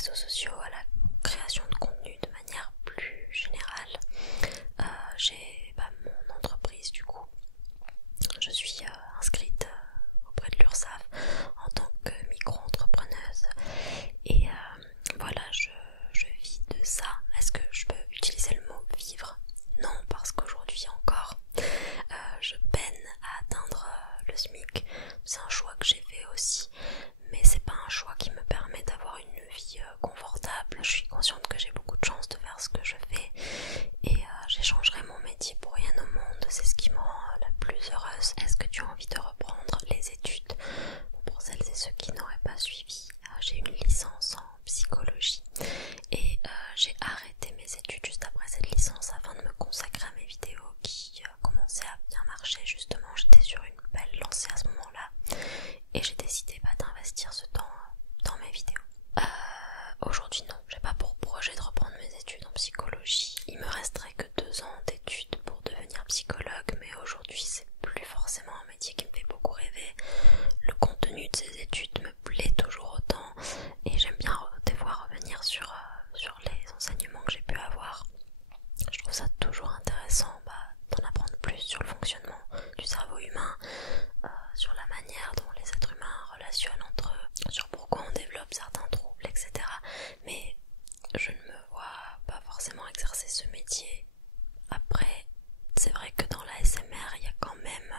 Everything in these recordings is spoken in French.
réseaux sociaux, à la création de contenu de manière plus générale. J'ai mon entreprise du coup. Je suis inscrite auprès de l'URSSAF en tant que micro-entrepreneuse et voilà, je vis de ça. Est-ce que je peux utiliser le mot vivre? Non, parce qu'aujourd'hui encore, je peine à atteindre le SMIC. C'est un choix que j'ai fait aussi, mais c'est pas un choix qui me permet d'avoir une vie confortable. Je suis consciente que j'ai beaucoup de chance de faire ce que je fais et j'échangerai mon métier pour rien au monde. C'est ce qui me rend la plus heureuse. Est-ce que tu as envie de reprendre les études? Pour celles et ceux qui n'auraient pas suivi, j'ai une licence en psychologie et j'ai arrêté mes études juste après cette licence afin de me consacrer à mes vidéos qui commençaient à bien marcher. Justement, j'étais sur une belle lancée à ce moment-là et j'ai décidé d'investir ce temps dans mes vidéos. Aujourd'hui non, j'ai pas pour projet de reprendre mes études en psychologie. Il me resterait que 2 ans d'études pour devenir psychologue, mais aujourd'hui c'est plus forcément un métier qui me fait beaucoup rêver. Le contenu de ces études me plaît toujours autant et j'aime bien des fois revenir sur les enseignements que j'ai pu avoir. Je trouve ça toujours intéressant d'en apprendre plus sur le fonctionnement du cerveau humain, sur la manière dont les êtres humains relationnent entre eux, sur pourquoi on développe certains troubles, etc. Mais je ne me vois pas forcément exercer ce métier. Après, c'est vrai que dans la SMR, il y a quand même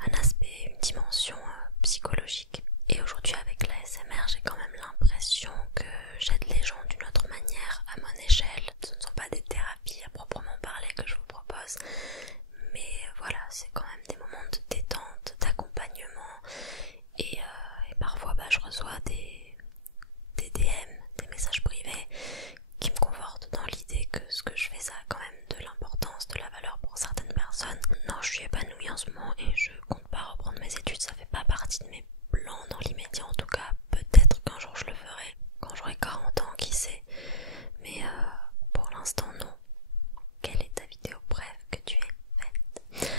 un aspect, une dimension psychologique. Et aujourd'hui, avec la SMR, j'ai quand même l'impression que j'aide les gens d'une autre manière, à mon échelle. Ce ne sont pas des thérapies à proprement parler que je vous propose, mais voilà, c'est quand même des moments de détente, d'accompagnement, et parfois je reçois des DM, des messages privés qui me confortent dans l'idée que ce que je fais, ça a quand même de l'importance, de la valeur pour certaines personnes. Non, je suis épanouie en ce moment et je compte pas reprendre mes études, ça fait pas partie de mes plans dans l'immédiat en tout cas. Peut-être qu'un jour je le ferai, quand j'aurai 40 ans, qui sait, mais pour l'instant non. Quelle est ta vidéo brève que tu aies faite?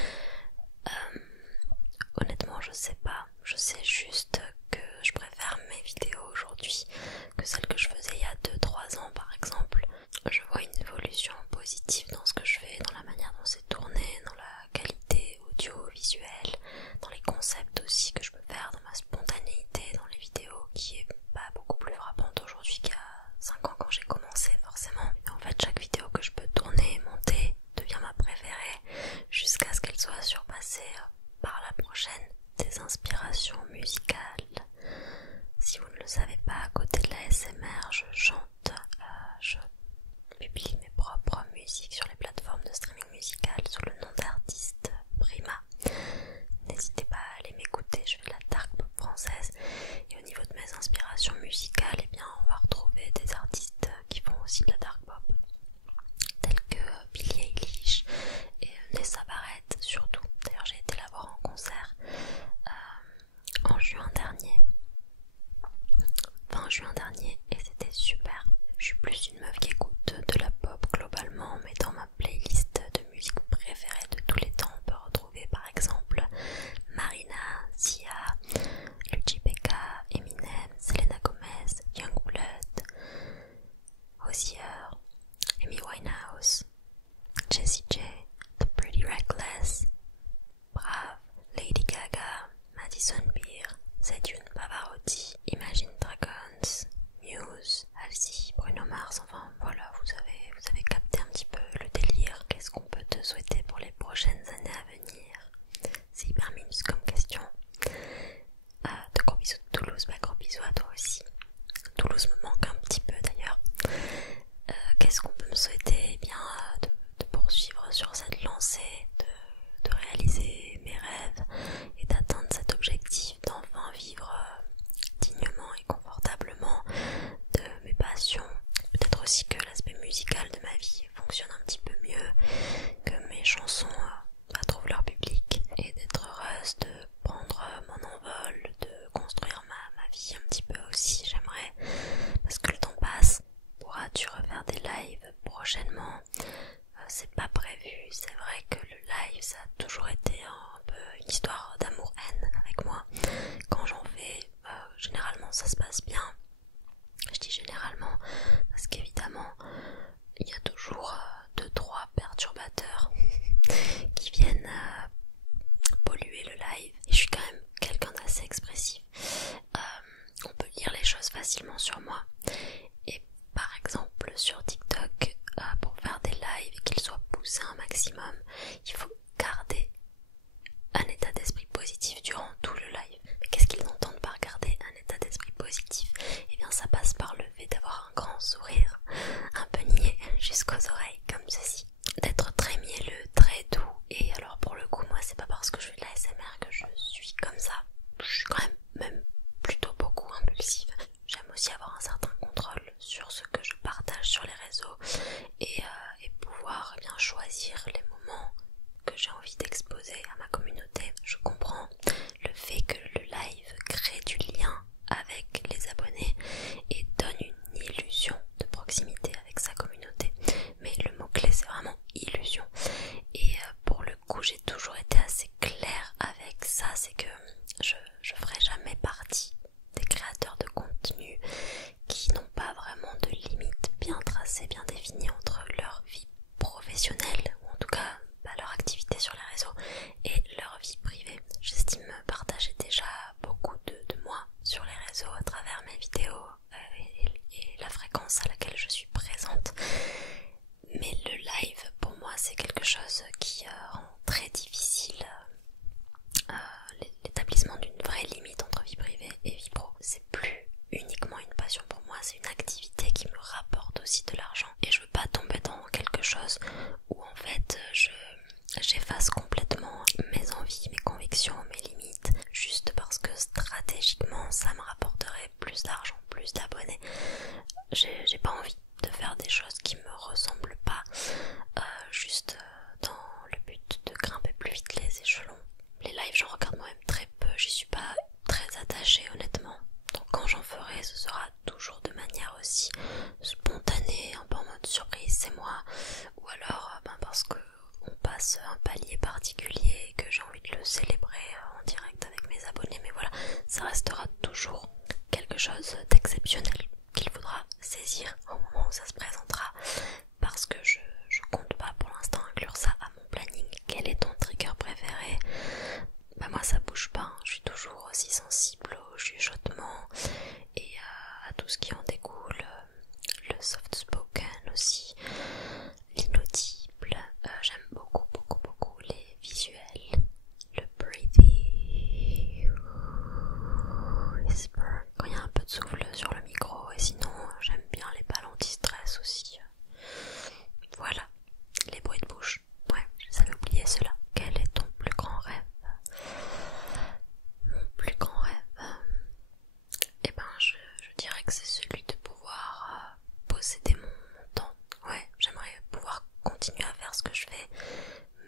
Honnêtement je sais pas, je sais juste que je préfère mes vidéos aujourd'hui que celles que je faisais il y a 2-3 ans par exemple. Je vois une évolution positive dans ce que je fais, dans la manière dont c'est tourné, dans la qualité audiovisuelle, dans les concepts aussi que je peux faire, dans ma spontanéité dans les vidéos qui est pas beaucoup plus frappante aujourd'hui qu'il y a 5 ans quand j'ai commencé forcément. Et en fait chaque vidéo que je peux tourner et monter devient ma préférée jusqu'à ce qu'elle soit surpassée par la prochaine. Des inspirations musicales. Si vous ne le savez pas, à côté de la SMR, je chante, je publie mes propres musiques sur les plateformes de streaming musical sous le nom d'artiste Prima. N'hésitez pas à aller m'écouter, je fais de la dark pop française. Et au niveau de mes inspirations musicales, eh bien, on va retrouver des artistes qui font aussi de la dark pop, tels que Billie Eilish et Nessa Barrett surtout. D'ailleurs j'ai été la voir en concert en juin dernier, fin juin dernier, et c'était super. Je suis plus une meuf qui écoute de la pop globalement, mais dans ma playlist de musique préférée de tous les temps on peut retrouver par exemple Marina, Sia, Luigi Becca, Eminem, Selena Gomez, Youngblood, Hozier, Amy Winehouse, Jessie J, The Pretty Reckless, Brave, Lady Gaga, Madison Beer, Zedune Pavarotti, Imagine Dragons, Muse, Halsey, Bruno Mars, enfin voilà, vous avez capté un petit peu le délire. Qu'est-ce qu'on peut te souhaiter pour les prochaines années à venir? C'est hyper mimes comme question. De gros bisous de Toulouse, gros bisous à toi aussi. Toulouse me manque un petit peu d'ailleurs. Qu'est-ce qu'on peut me souhaiter? Eh bien, de poursuivre sur cette lancée, de réaliser mes rêves et d'atteindre cet objectif d'enfin vivre dignement et confortablement de mes passions. Peut-être aussi que l'aspect musical de ma vie fonctionne un petit peu mieux, que mes chansons trouvent leur public, et d'être heureuse de prendre mon envol, de construire ma vie un petit peu aussi. J'aimerais, parce que choses facilement sur moi. Et par exemple sur TikTok, pour faire des lives et qu'ils soient poussés un maximum, il faut garder un état d'esprit positif durant tout le live. Mais qu'est-ce qu'ils entendent par garder un état d'esprit positif? Eh bien ça passe par le fait d'avoir un grand sourire, un peu niais jusqu'aux oreilles comme ceci, d'être très mielleux, très doux. Et alors pour le coup, moi c'est pas parce que je fais de la ASMR que je suis comme ça. Je suis quand même plutôt beaucoup impulsive. J'aime aussi avoir un certain contrôle sur ce que je partage sur les réseaux et pouvoir bien choisir les moments que j'ai envie d'exposer à ma communauté. Je comprends le fait que le live crée du lien avec les abonnés et donne une illusion de proximité avec sa communauté, mais le mot-clé c'est vraiment illusion. Et pour le coup j'ai toujours été assez claire avec ça, c'est que je ferai jamais partie des créateurs de contenu qui n'ont pas vraiment de limites bien tracées, bien définies entre leur vie professionnelle, ou en tout cas leur activité sur les réseaux, et leur vie privée. J'estime partager déjà beaucoup de moi sur les réseaux à travers mes vidéos et la fréquence à laquelle je suis présente. Mais le live pour moi c'est quelque chose qui rend très difficile l'établissement d'une vraie limite entre vie privée et vie pro. C'est plus uniquement une passion pour moi, c'est une activité qui me rapporte aussi de l'argent, et je veux pas tomber dans quelque chose où en fait j'efface complètement mes envies, mes convictions, mes limites, juste parce que stratégiquement ça me rapporterait plus d'argent, plus d'abonnés. J'ai pas envie de faire des choses qui me ressemblent pas, juste dans le but de grimper plus vite les échelons. Les lives j'en regarde moi-même très peu, j'y suis pas très attachée honnêtement. Donc quand j'en ferai, ce sera toujours de manière aussi spontanée, un peu en mode surprise, c'est moi. Ou alors parce que on passe un palier particulier et que j'ai envie de le célébrer en direct avec mes abonnés. Mais voilà, ça restera toujours quelque chose d'exceptionnel qu'il faudra saisir au moment où ça se présentera. Parce que je compte pas pour l'instant inclure ça à mon planning. Quel est ton trigger préféré? Bah moi ça bouge pas, hein. Je suis toujours aussi sensible au chuchotement et à tout ce qui en découle, le soft spoken aussi, l'inaudible. J'aime beaucoup les visuels, le breathy whisper quand il y a un peu de souffle sur le micro, et sinon j'aime bien les balles anti-stress aussi. Voilà, les bruits de bouche. Ouais, j'avais oublié cela. Quel est ton plus grand rêve? Mon plus grand rêve, eh ben je dirais que c'est celui de pouvoir posséder mon temps. Ouais, j'aimerais pouvoir continuer à faire ce que je fais,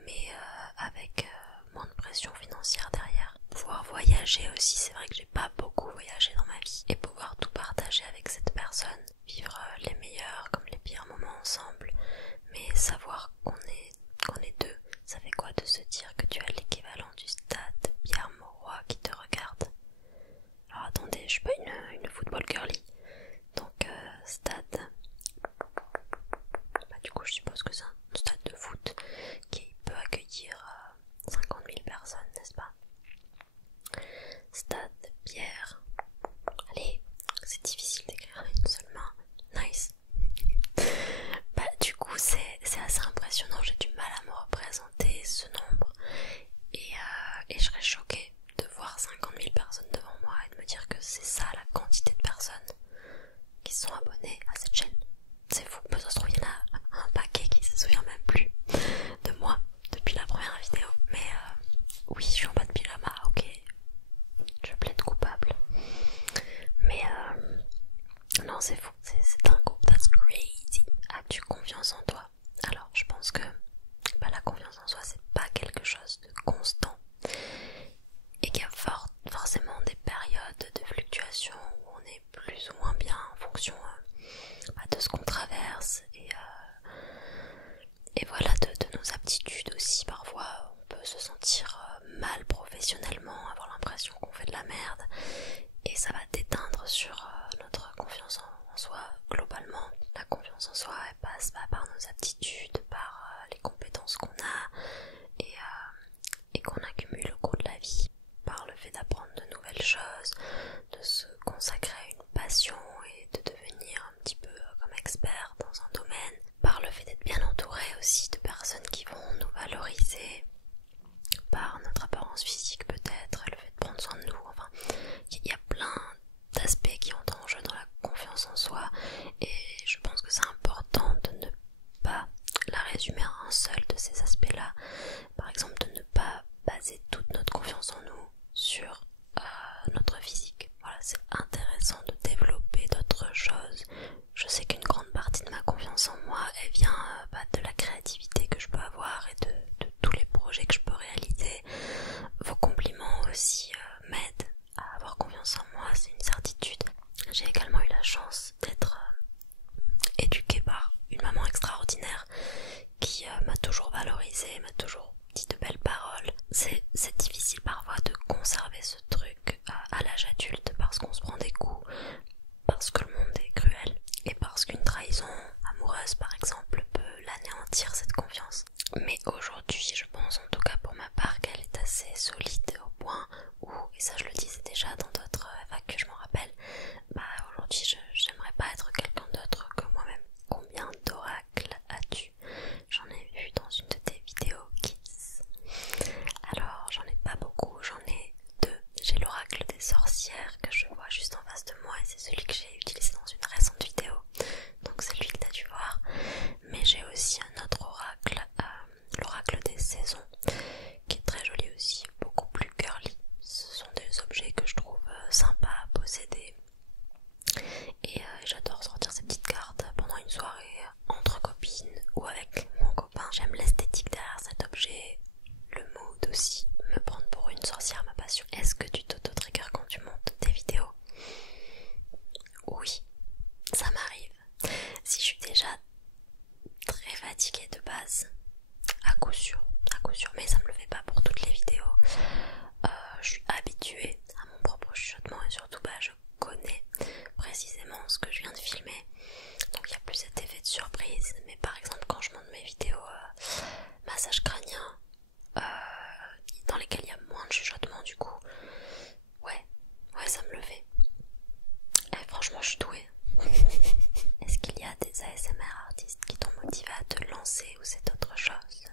mais avec moins de pression financière derrière. Pouvoir voyager aussi, c'est vrai que j'ai pas beaucoup voyagé dans ma vie, et pouvoir tout partager avec cette personne, vivre les meilleurs comme les pires moments ensemble, mais savoir qu'on est deux. Ça fait quoi de se dire que tu as l'équivalent du stade Pierre Mauroy qui te regarde? Alors attendez, je suis pas une football girly, donc stade, bah du coup je suppose que c'est un stade de foot qui peut accueillir 50 000 personnes, n'est-ce pas? Stade Pierre, allez, c'est difficile d'écrire une seule main, nice. Bah du coup c'est assez impressionnant, j'ai du mal à me représenter ce nombre, et je serais choquée de voir 50 000 personnes devant moi et de me dire que c'est ça la quantité de personnes qui sont abonnées à cette chaîne. C'est fou, ça se trouve il y en a un paquet qui se souvient même plus de moi depuis la première vidéo, mais oui je suis en bas de pyjama, ok, je plaide coupable, mais non c'est fou, c'est dingo, that's crazy. As-tu confiance en toi? Alors je pense que la confiance en soi c'est pas quelque chose de constant, et qu'il y a forcément des périodes de fluctuation où on est plus ou moins bien en fonction de ce qu'on traverse, et voilà, de nos aptitudes aussi. Parfois on peut se sentir mal professionnellement, avoir l'impression qu'on fait de la merde, et ça va déteindre sur notre confiance en soi. Globalement la confiance en soi elle passe par nos aptitudes, par les compétences qu'on a et qu'on accumule au cours de la vie, par le fait d'apprendre de nouvelles choses, de se consacrer à une passion et de devenir un petit peu comme expert dans un domaine, par le fait d'être bien entouré aussi de personnes qui vont nous valoriser, par notre apparence physique peut-être, le fait de prendre soin de nous, enfin il y a plein d'aspects qui entrent en jeu dans la confiance en soi, et je pense que c'est important de ne pas la résumer à un seul de ces aspects-là. Par exemple, de ne pas baser toute notre confiance en nous sur notre physique. Voilà, c'est intéressant de développer d'autres choses. Je sais qu'une grande partie de ma confiance en moi, elle vient de la créativité que je peux avoir et de tous les projets que je peux réaliser. Vos compliments aussi m'aident à avoir confiance en moi, c'est une certitude. J'ai également eu la chance d'être éduquée par une maman extraordinaire qui m'a toujours valorisée, m'a toujours dit de belles paroles. C'est difficile parfois de conserver ce truc à l'âge adulte parce qu'on se prend des coups, parce que le monde est cruel et parce qu'une trahison amoureuse par exemple peut l'anéantir, cette confiance. Mais aujourd'hui, je pense en tout cas pour ma part qu'elle est assez solide au point où, et ça je le disais déjà dans d'autres FAQ, je m'en rappelle, aujourd'hui j'aimerais pas être quelqu'un d'autre que moi-même. Combien d'oracles as-tu? J'en ai vu dans une de tes vidéos Kids. Alors j'en ai pas beaucoup, j'en ai deux. J'ai l'oracle des sorcières que je vois juste en face de moi et c'est celui que j'ai utilisé dans une récente vidéo, donc c'est lui que t'as dû voir. Mais j'ai aussi un autre oracle, l'oracle des saisons, qui est très joli aussi, beaucoup plus girly. Ce sont des objets que je trouve sympas à posséder et j'adore sortir ces petites cartes pendant une soirée entre copines ou avec mon copain. J'aime l'esthétique derrière cet objet, le mood aussi. Me prendre pour une sorcière, ma passion. Est-ce que tu t'auto-trigger quand tu montes tes vidéos? Oui, ça m'arrive. Si je suis déjà très fatiguée de base, à coup sûr, mais ça me le fait pas pour toutes les vidéos. Je suis habituée à mon propre chuchotement et surtout je connais précisément ce que je viens de filmer, donc il n'y a plus cet effet de surprise. Mais par exemple quand je monte mes vidéos massage crânien, dans lesquelles il y a moins de chuchotement, du coup ouais ça me le fait. Et franchement je suis douée. Est-ce qu'il y a des ASMR artistes qui t'ont motivé à te lancer ou c'est autre chose?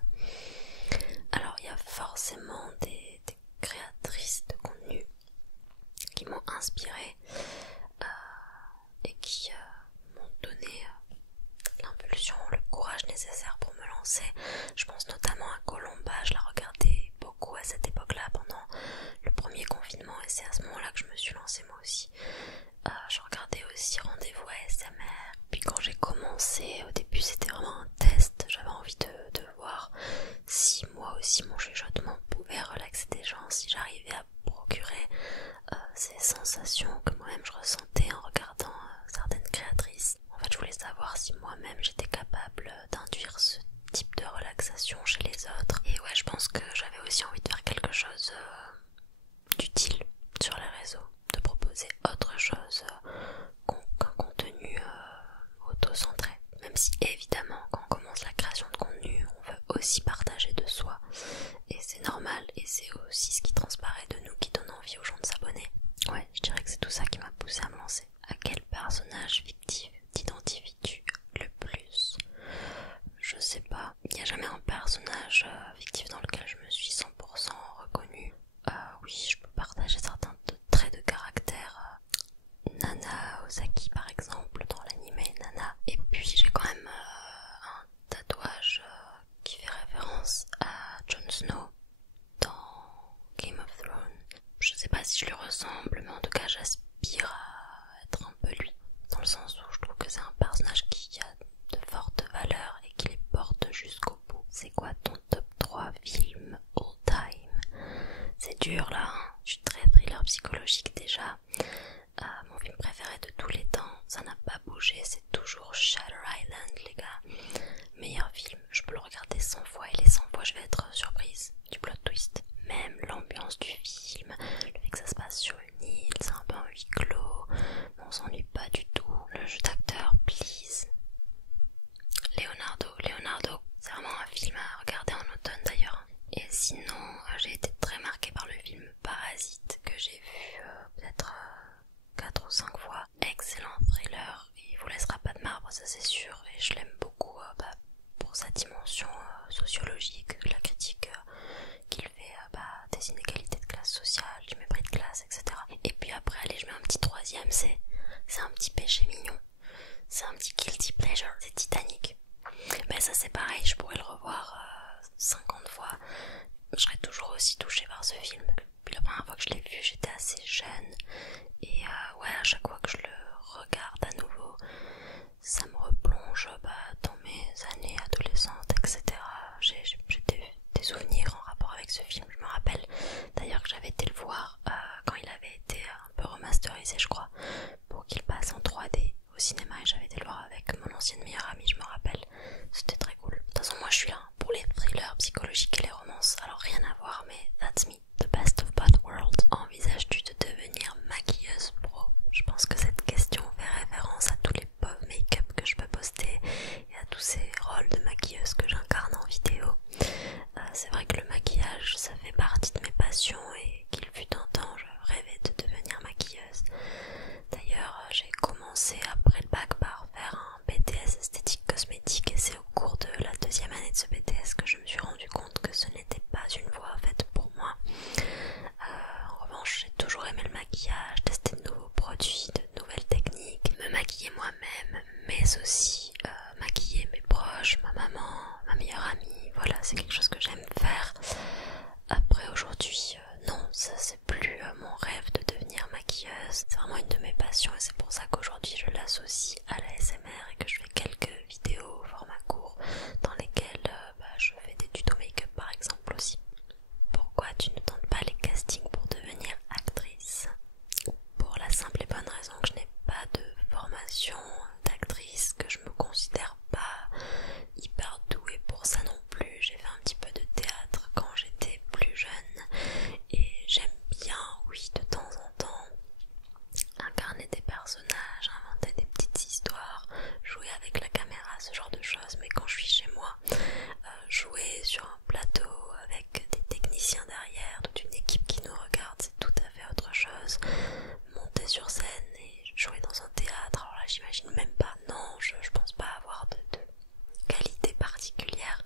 Alors il y a forcément des créatrices de contenu qui m'ont inspirée et qui m'ont donné l'impulsion, le courage nécessaire pour me lancer. Je pense notamment à Colomba, je la regardais beaucoup à cette époque-là pendant le premier confinement et c'est à ce moment-là que je me suis lancée moi aussi. Je regardais aussi Rendez-vous ASMR, puis quand j'ai commencé, au début c'était vraiment un test, j'avais envie de voir si moi aussi mon chuchotement pouvait relaxer des gens, si j'arrivais à procurer ces sensations que moi-même je ressentais en regardant certaines créatrices. En fait je voulais savoir si moi-même j'étais capable d'induire ce type de relaxation chez les autres. Et ouais, je pense que j'avais aussi envie de faire quelque chose d'utile sur les réseaux, de proposer autre chose qu'un contenu auto-centré. Même si évidemment quand on commence la création de contenu, on veut aussi partager de soi. Et c'est normal, et c'est aussi ce qui transparaît de nous qui donne envie aux gens de s'abonner. Ouais, je dirais que c'est tout ça qui m'a poussé à me lancer. À quel personnage fictif t'identifies-tu le plus? Je sais pas, il n'y a jamais un personnage fictif dans lequel je me suis 100% reconnue. Oui, je peux partager certains traits de caractère. Nana Ozaki par exemple, dans l'anime Nana. Et puis j'ai quand même un tatouage qui fait référence à Jon Snow dans Game of Thrones. Je sais pas si je lui ressemble, mais en tout cas j'aspire à être un peu lui, dans le sens où je trouve que c'est un personnage qui a de fortes valeurs et qui les porte jusqu'au bout. C'est quoi ton top 3 films all time? C'est dur là, hein. Je suis très thriller psychologique déjà. Mon film préféré de tous les temps, ça n'a pas bougé, c'est toujours Shutter Island les gars. Meilleur film, je peux le regarder 100 fois et les 100 fois je vais être surprise du plot twist. Même l'ambiance du film, le fait que ça se passe sur une île, c'est un peu un huis clos, mais on s'ennuie pas du tout. Le jeu d'acteur, please. Leonardo, c'est vraiment un film à regarder en automne d'ailleurs. Et sinon, j'ai été très marquée par le film Parasite que j'ai vu peut-être 4 ou 5 fois. Excellent péché mignon. C'est un petit guilty pleasure, c'est Titanic. Mais ça c'est pareil, je pourrais le revoir 50 fois. Je serais toujours aussi touchée par ce film. Puis la première fois que je l'ai vu, j'étais assez jeune. Et ouais, à chaque fois que je le regarde à nouveau, ça me replonge dans mes années adolescentes, etc. J'ai des souvenirs en rapport avec ce film. Je me rappelle d'ailleurs que j'avais été le voir quand il avait été un peu remasterisé, je crois, pour qu'il passe en 3D au cinéma, et j'avais été le voir avec mon ancienne meilleure amie, je me rappelle. C'était très cool. De toute façon, moi je suis là pour les thrillers psychologiques et les romances. Alors rien à voir, mais that's me. The best of both worlds. Envisages-tu de devenir maquilleuse pro? Je pense que cette question fait référence à tous les pauvres make-up que je peux poster et à tous ces rôles de maquilleuse que j'incarne en vidéo. C'est vrai que le maquillage, ça fait partie de mes passions, et qu'il fut un temps, je rêvais de devenir maquilleuse. D'ailleurs, j'ai commencé après le bac par faire un BTS esthétique cosmétique, et c'est au cours de la deuxième année de ce BTS que je me suis rendu compte que ce n'était pas une voie faite pour moi. En revanche, j'ai toujours aimé le maquillage, tester de nouveaux produits, de nouvelles techniques, me maquiller moi-même, mais aussi maquiller mes proches, ma maman, ma meilleure amie. Voilà, c'est quelque chose que j'aime faire. Après, aujourd'hui, non, ça c'est plus mon rêve de devenir maquilleuse. C'est vraiment une de mes passions, et c'est pour ça qu'aujourd'hui je l'associe à la ASMR et que je fais quelques vidéos au format court dans lesquelles je fais des tutos make-up par exemple aussi. Pourquoi tu ne tentes pas les castings pour devenir actrice? Pour la simple et bonne raison que je n'ai pas de formation d'actrice, que je me considère pas hyper douée pour ça non plus. J'ai fait un petit peu de théâtre quand j'étais plus jeune, et j'aime bien, oui, de temps en temps, incarner des personnages, inventer des petites histoires, jouer avec la caméra, ce genre de choses. Mais quand je suis chez moi, jouer sur un plateau avec des techniciens derrière, toute une équipe qui nous regarde, c'est tout à fait autre chose. Monter sur scène et jouer dans un théâtre, alors là j'imagine même pas. Non, je pense pas avoir de qualité particulière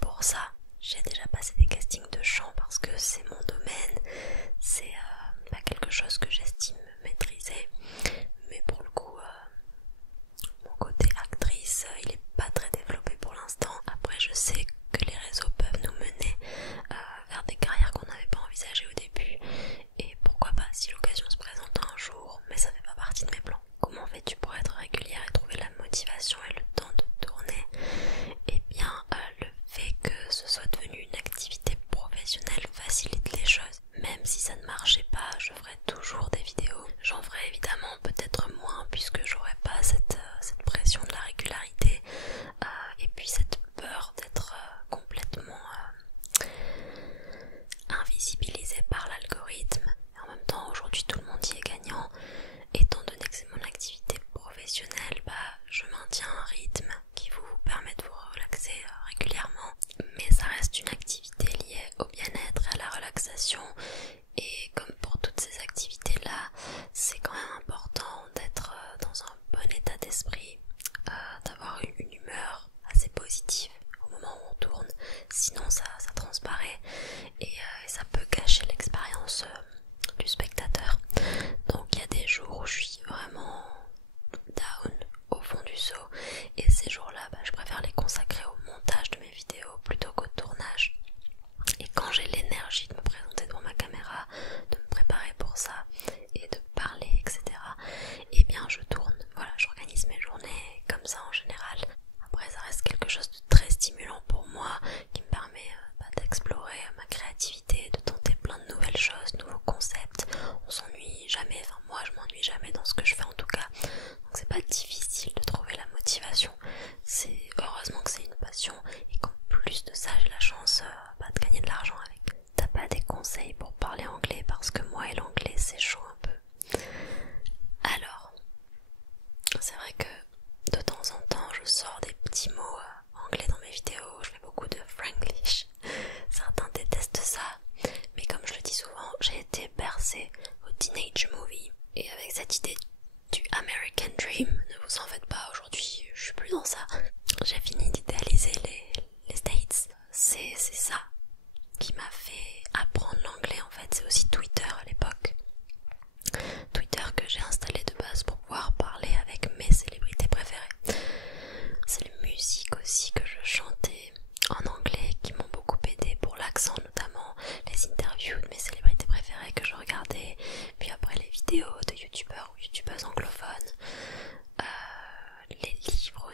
pour ça. J'ai déjà passé des castings de chant parce que c'est mon domaine, c'est pas quelque chose que j'estime maîtriser, mais pour le coup mon côté actrice il est pas très développé pour l'instant. Après, je sais que les réseaux peuvent nous mener vers des carrières qu'on n'avait pas envisagées au début, et pourquoi pas si l'occasion se présente un jour, mais ça fait pas partie de mes plans. Comment fais-tu pour être régulière et trouver la motivation et le temps de tourner? Eh bien, le fait que ce soit devenu une activité professionnelle facilite les choses. Même si ça ne marchait pas, je ferai toujours des vidéos. J'en ferai évidemment peut-être moins, puisque j'aurai pas cette pression de la régularité, et puis cette peur d'être complètement invisibilisée par l'algorithme. Et en même temps, aujourd'hui tout le monde y est gagnant. Étant donné que c'est mon activité professionnelle, je maintiens un rythme qui vous permet de vous relaxer régulièrement, mais ça reste une activité liée au bien-être et à la relaxation, et comme pour toutes ces activités là, c'est quand même important d'être dans un bon état d'esprit, d'avoir une humeur assez positive au moment où on tourne, sinon ça transparaît, et ça peut gâcher l'expérience du spectateur. Donc il y a des jours où je suis vraiment down, au fond du seau, et ces jours-là, je préfère les consacrer au montage de mes vidéos plutôt qu'au tournage. Et quand j'ai l'énergie de me présenter devant ma caméra, de me préparer pour ça et de parler, etc., eh bien je tourne. Voilà, j'organise mes journées comme ça en général. Après, ça reste quelque chose de très stimulant pour moi, qui me permet d'explorer ma créativité, de tenter plein de nouvelles choses, de nouveaux concepts. On s'ennuie jamais, enfin moi je m'ennuie jamais dans ce que je fais en tout cas. Donc c'est pas difficile de trouver la motivation. C'est heureusement que c'est une passion, et qu'en plus de ça j'ai la chance de gagner de l'argent avec. T'as pas des conseils pour parler anglais? Parce que moi et l'anglais c'est chaud un peu. Alors, c'est vrai que de temps en temps je sors des petits mots anglais dans mes vidéos, je fais beaucoup de franglish. Certains détestent ça, mais comme je le dis souvent, j'ai été bercée au teenage movie, et avec cette idée du American Dream, ne vous en faites pas, aujourd'hui je suis plus dans ça. J'ai fini d'idéaliser les States. C'est ça qui m'a fait apprendre l'anglais en fait, c'est aussi Twitter à l'époque. Twitter que j'ai installé de base pour pouvoir parler avec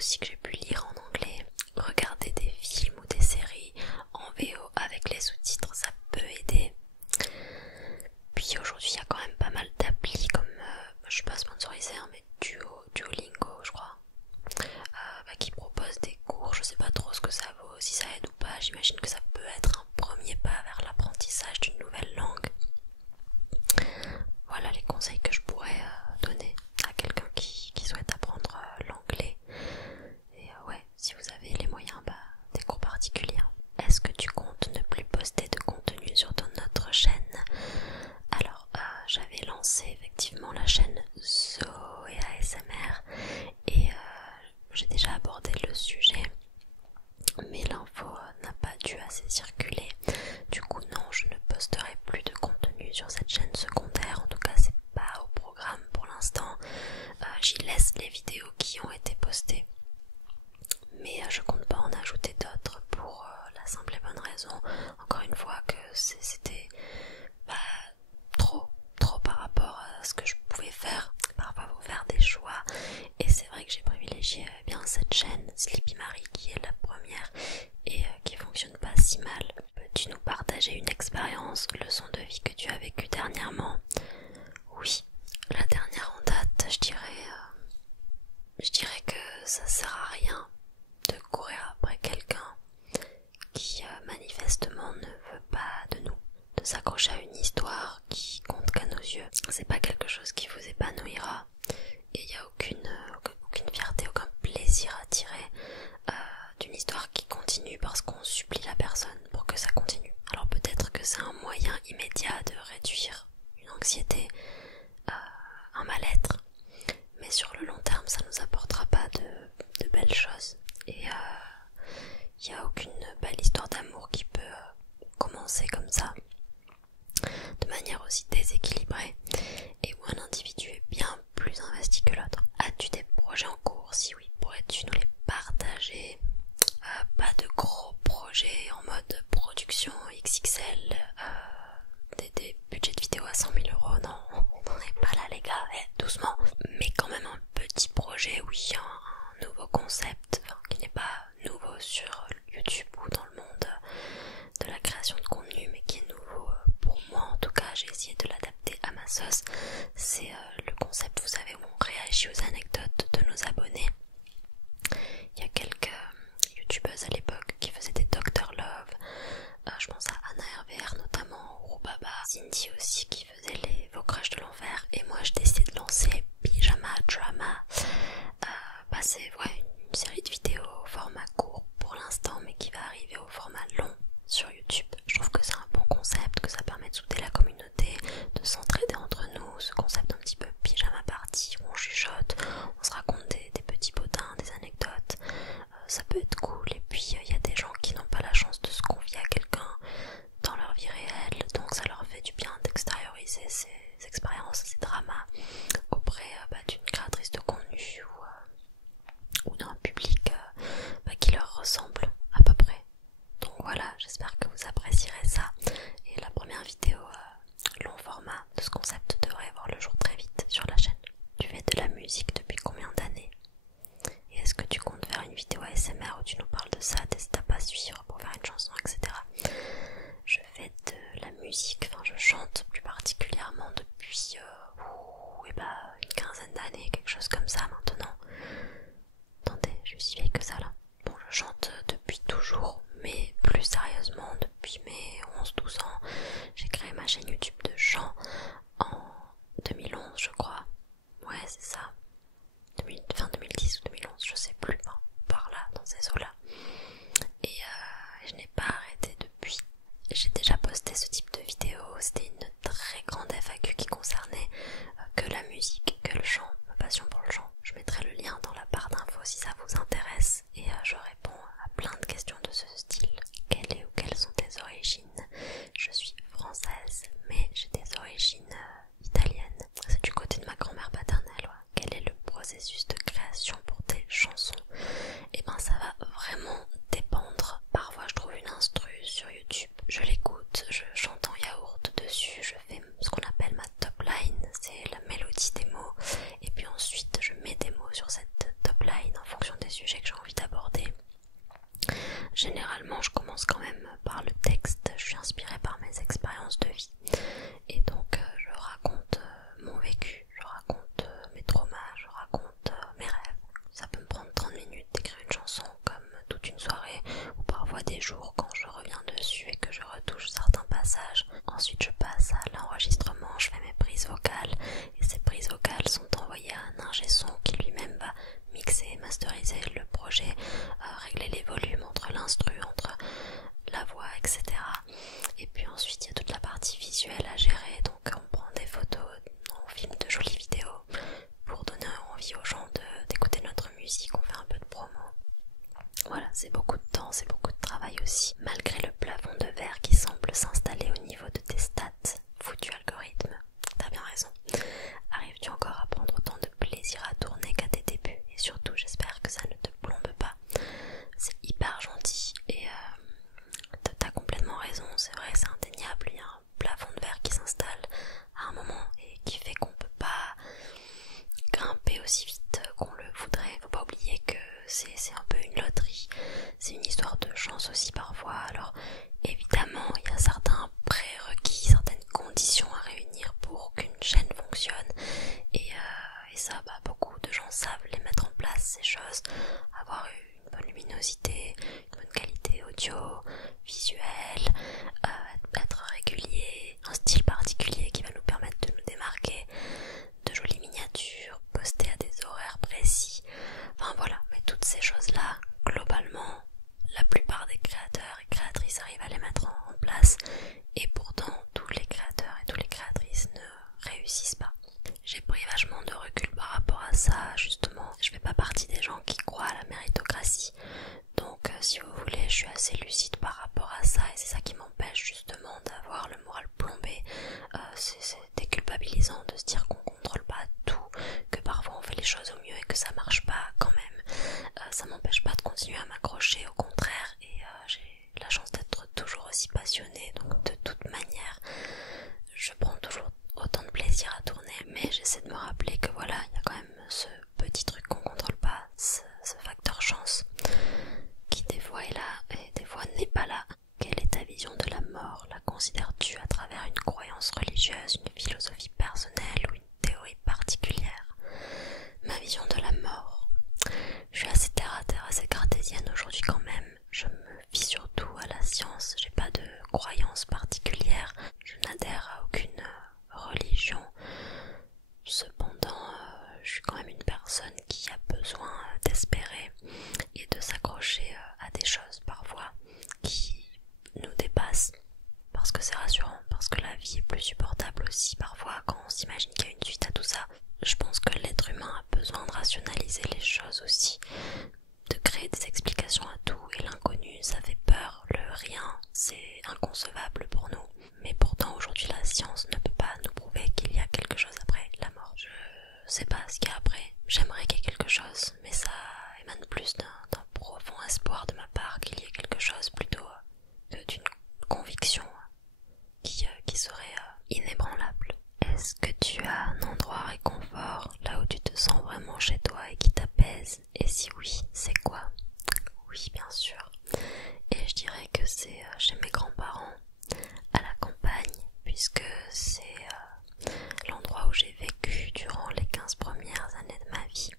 aussi que j'ai pu lire en anglais. Regarder des films ou des séries en VO avec les sous-titres, ça peut aider. Puis aujourd'hui il y a quand même pas mal d'applis comme, je suis pas sponsorisée hein, mais Duolingo je crois, qui proposent des cours. Je sais pas trop ce que ça vaut, si ça aide ou pas. J'imagine que ça peut être un premier pas vers l'apprentissage d'une nouvelle langue. Voilà les conseils que je pourrais donner à quelqu'un qui souhaite apprendre l'anglais. Et ouais, si vous avez les moyens, des cours particuliers. Est-ce que tu comptes ne plus poster de contenu sur notre chaîne? Alors, j'avais lancé effectivement la chaîne Zoé ASMR et j'ai déjà abordé le sujet, mais l'info n'a pas dû assez circuler. Du coup non, je ne posterai plus de contenu sur cette chaîne secondaire, en tout cas c'est pas au programme pour l'instant. J'y laisse les vidéos qui ont été postées, mais je compte pas en ajouter d'autres pour la simple et bonne raison, encore une fois, que c'était trop par rapport à ce que je pouvais faire. Parfois faut faire des choix, et c'est vrai que j'ai privilégié bien cette chaîne Sleepy Marie qui est la première et qui fonctionne pas si mal. Peux-tu nous partager une expérience, leçon de vie que tu as vécue dernièrement? Oui, la dernière en date, je dirais que ça sert à rien de courir après quelqu'un qui manifestement ne veut pas de nous, de s'accrocher à une histoire qui compte qu'à nos yeux. C'est pas quelque chose qui vous épanouira et il n'y a aucune fierté, aucun plaisir à tirer d'une histoire qui continue parce qu'on supplie la personne pour que ça continue. Alors peut-être que c'est un moyen immédiat de réduire une anxiété, un mal-être, mais sur le long terme ça nous apportera pas de belles choses. Et il n'y a aucune belle histoire d'amour qui peut commencer comme ça, de manière aussi déséquilibrée, et où un individu est bien plus investi que l'autre. As-tu des projets en cours? Si oui, pourrais-tu nous les partager? Pas de gros projets en mode production XXL, des budgets de vidéo à 100 000 €, non, on n'en est pas là les gars, doucement. Mais quand même un petit projet, oui, un nouveau concept, qui n'est pas nouveau sur YouTube ou dans le monde de la création de contenu, mais qui est nouveau pour moi en tout cas. J'ai essayé de l'adapter à ma sauce. C'est le concept, vous savez, où on réagit aux anecdotes de nos abonnés. Il y a quelques youtubeuses à l'époque qui faisaient des Dr Love, je pense à Anna RVR notamment, Roubaba, Cindy aussi qui faisait les Vos Crushs de l'enfer, et moi je décide de lancer Pyjama Drama. C'est une série de vidéos au format court pour l'instant, mais qui va arriver au format long sur YouTube. Je trouve que c'est un bon concept, que ça permet de souder la communauté, de s'entraider entre nous, ce concept un petit peu pyjama party où on chuchote, on se raconte des petits potins, des anecdotes, ça peut être cool. Et puis il y a des gens qui n'ont pas la chance de se confier à quelqu'un dans leur vie réelle, donc ça leur fait du bien d'extérioriser ces expériences, ces dramas auprès d'une créatrice de contenu ou d'un public qui leur ressemble à peu près. Donc voilà, j'espère que vous apprécierez ça, et la première vidéo long format de ce concept devrait voir le jour très vite sur la chaîne. Tu fais de la musique depuis combien d'années? Et est-ce que tu comptes faire une vidéo ASMR où tu nous parles de ça? N'hésite pas à suivre pour faire une chanson, etc. Je fais de la musique, je chante plus particulièrement depuis une quinzaine d'années, quelque chose comme ça maintenant. Attendez, je suis si vieille que ça là. Bon, je chante depuis toujours, mais plus sérieusement depuis mes 11-12 ans. J'ai créé ma chaîne YouTube de chant en 2011 je crois. Ouais, c'est ça. Fin 2010 ou 2011, je sais plus, par là, dans ces eaux-là. Et je n'ai pas arrêté depuis. J'ai déjà posté ce type de vidéo, c'était une très grande FAQ qui concernait que la musique, que le chant, ma passion pour le chant. Je mettrai le lien dans la barre d'infos si ça vous intéresse, et je réponds à plein de questions de ce style. Quelles sont tes origines? Je suis française, mais j'ai des origines italiennes. C'est du côté de ma grand-mère paternelle. Quel est le processus de création pour tes chansons? Et ça va vraiment dépendre. Parfois je trouve une instru sur YouTube, je l'écoute, je chante en yaourt dessus, je fais ce qu'on appelle ma top line, c'est la mélodie des mots, et puis ensuite je mets des mots sur cette top line en fonction des sujets masteriser le projet, régler les volumes entre l'instru, entre la voix, etc. Et puis ensuite il y a toute la partie visuelle à gérer, donc on prend des photos, on filme de jolies vidéos pour donner envie aux gens d'écouter notre musique, on fait un peu de promo. Voilà, c'est beaucoup de temps, c'est beaucoup de travail aussi. Malgré le plafond de verre qui semble s'installer au niveau de tes stats, foutu algorithme, t'as bien raison. Arrives-tu encore à prendre autant de plaisir à tourner qu'à tes débuts? Et surtout, j'espère que ça ne te plombe pas. C'est hyper gentil et t'as complètement raison, c'est vrai, c'est indéniable. Il y a un plafond de verre qui s'installe à un moment et qui fait qu'on peut pas grimper aussi vite qu'on le voudrait. Faut pas oublier que c'est un peu une loterie, c'est une histoire de chance aussi parfois. Alors évidemment il y a certains prérequis, certaines conditions à réunir pour qu'une chaîne fonctionne et ça beaucoup de gens savent les mettre en place, ces choses. Avoir une bonne luminosité, une bonne qualité audio, visuelle, être régulier, un style particulier qui va nous permettre de nous démarquer, de jolies miniatures, poster à des horaires précis, enfin voilà. Mais toutes ces choses-là, globalement, la plupart des créateurs et créatrices arrivent à les mettre en place, et pourtant tous les créateurs et toutes les créatrices ne réussissent pas. J'ai pris vachement de recul par rapport à ça, justement. Je fais pas partie des gens qui croient à la méritocratie, donc si vous voulez, je suis assez lucide par rapport à ça, et c'est ça qui m'empêche justement d'avoir le moral plombé. C'est déculpabilisant de se dire qu'on contrôle pas tout, que parfois on fait les choses au mieux et que ça marche pas quand même. Ça m'empêche pas de continuer à m'accrocher, au contraire, et j'ai la chance d'être toujours aussi passionnée, donc de toute manière je prends toujours autant de plaisir à tourner, mais j'essaie de me rappeler que voilà, il y a quand même ce petit truc qu'on contrôle pas, ce facteur chance, qui des fois est là et des fois n'est pas là. Quelle est ta vision de la mort? La considères-tu à travers une croyance religieuse, une philosophie personnelle ou une théorie particulière? Ma vision de la mort. Je suis assez terre à terre, assez cartésienne aujourd'hui quand même. Je me fie surtout à la science, j'ai pas de croyance particulière, je n'adhère à aucune religion. Cependant, je suis quand même une personne qui a besoin d'espérer et de s'accrocher à des choses parfois qui nous dépassent, parce que c'est rassurant, parce que la vie est plus supportable aussi parfois quand on s'imagine qu'il y a une suite à tout ça. Je pense que l'être humain a besoin de rationaliser les choses aussi, de créer des explications à tout, et l'inconnu ça fait peur, le rien c'est inconcevable pour nous. Mais pourtant aujourd'hui la science ne peut pas nous prouver qu'il y a quelque chose après la mort. Je sais pas ce qu'il y a après, j'aimerais qu'il y ait quelque chose, mais ça émane plus d'un profond espoir de ma part qu'il y ait quelque chose plutôt que d'une conviction qui serait inébranlable. Est-ce que tu as un endroit réconfort, là où tu te sens vraiment chez toi et qui t'apaise? Et si oui, c'est quoi? Oui, bien sûr. Et je dirais que c'est chez mes grands-parents, à la campagne, puisque c'est l'endroit où j'ai vécu durant les 15 premières années de ma vie.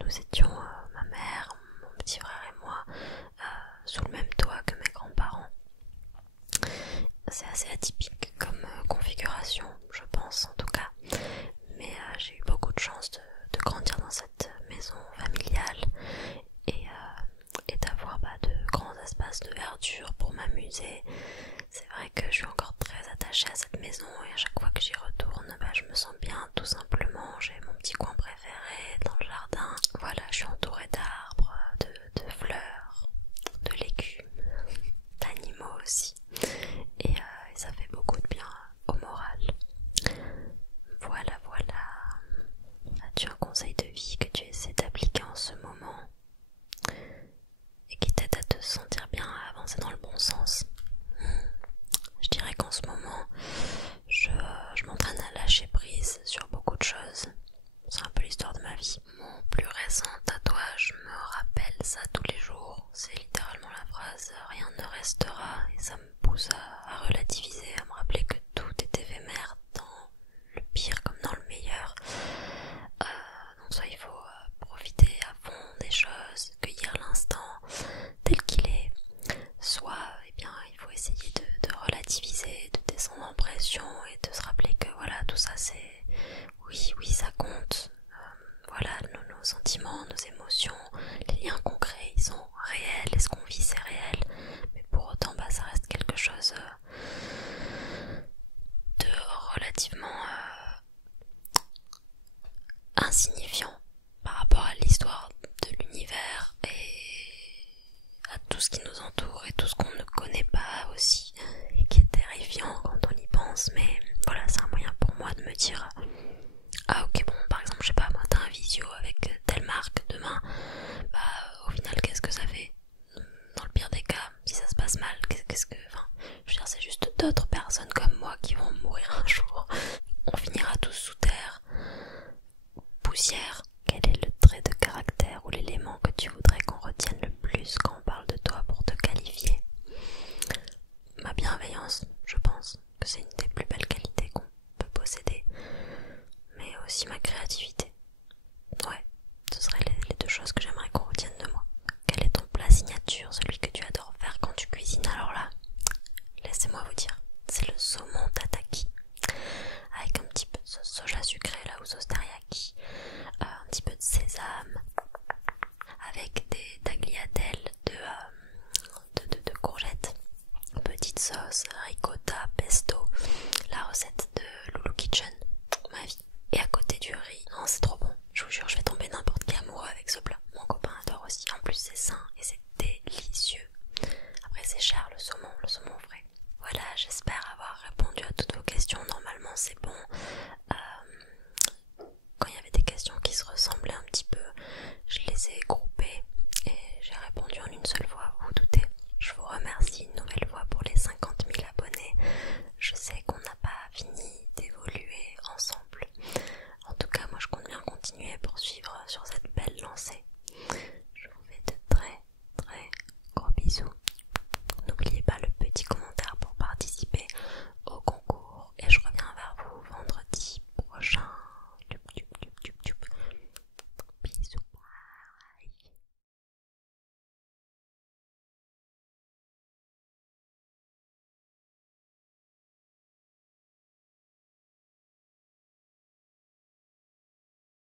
Nous étions, ma mère, mon petit frère et moi, sous le même toit que mes grands-parents. C'est assez atypique comme configuration, je pense en tout cas, mais j'ai eu beaucoup de chance de grandir dans cette maison familiale et d'avoir de grands espaces de verdure pour m'amuser. C'est vrai que je suis encore très attachée à cette maison et à chaque fois que j'y retourne, je me sens bien tout simplement. J'ai mon petit coin préféré dans le jardin. Voilà, je suis entourée d'arbres, de fleurs, de légumes, d'animaux aussi. Et ça fait beaucoup de bien au moral. Voilà, voilà. As-tu un conseil de vie que tu essaies d'appliquer en ce moment et qui t'aide à te sentir bien, à avancer dans le bon sens? Je dirais qu'en ce moment, je m'entraîne à lâcher prise sur beaucoup de choses. C'est un peu l'histoire de ma vie. Mon plus récent tatouage me rappelle ça tous les jours. C'est littéralement la phrase « rien ne restera » et ça me pousse à relativiser, à me rappeler que tout est éphémère, dans le pire comme dans le meilleur. Donc soit il faut profiter à fond des choses, cueillir l'instant tel qu'il est, soit il faut essayer de relativiser, de descendre en pression et de se rappeler que voilà, tout ça oui ça compte. Voilà, nos sentiments, nos émotions, avec des tagliatelles de courgettes, petite sauce, ricotta, pesto, la recette de Loulou Kitchen, ma vie. Et à côté du riz, non c'est trop bon, je vous jure je vais tomber n'importe